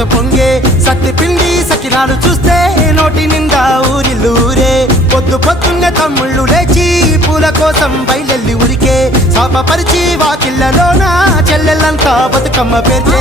ఆనందంతో పొంగే సత్తి పిండి సకినాలు చూస్తే నోటి నిండా ఊరిల్లూరే పొద్దు పొద్దున్నే తమ్ముళ్ళు లేచి పూల కోసం బయలెల్లి ఉరికే శాపపరిచి వాకిళ్ళలోన చెల్లెళ్ళంతా బతుకమ్మ పేర్చే